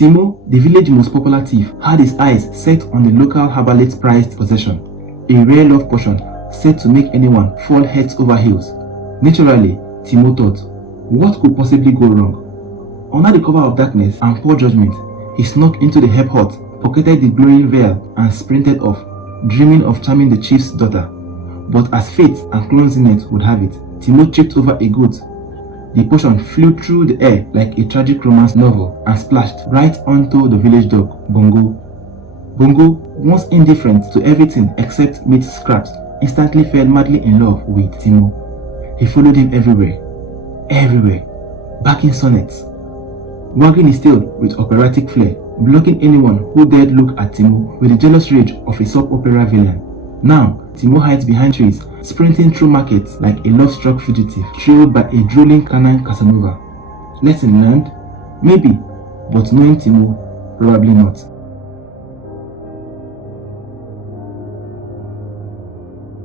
Timo, the village's most popular thief, had his eyes set on the local herbalist's prized possession, a rare love potion said to make anyone fall heads over heels. Naturally, Timo thought, what could possibly go wrong? Under the cover of darkness and poor judgment, he snuck into the herb hut, pocketed the glowing veil, and sprinted off, dreaming of charming the chief's daughter. But as fate and clumsiness would have it, Timo tripped over a goat. The potion flew through the air like a tragic romance novel and splashed right onto the village dog, Bongo. Bongo, once indifferent to everything except meat scraps, instantly fell madly in love with Timo. He followed him everywhere, barking sonnets, wagging his tail with operatic flair, blocking anyone who dared look at Timo with the jealous rage of a soap opera villain. Now, Timo hides behind trees, sprinting through markets like a love-struck fugitive trailed by a drooling canine Casanova. Lesson learned? Maybe, but knowing Timo, probably not.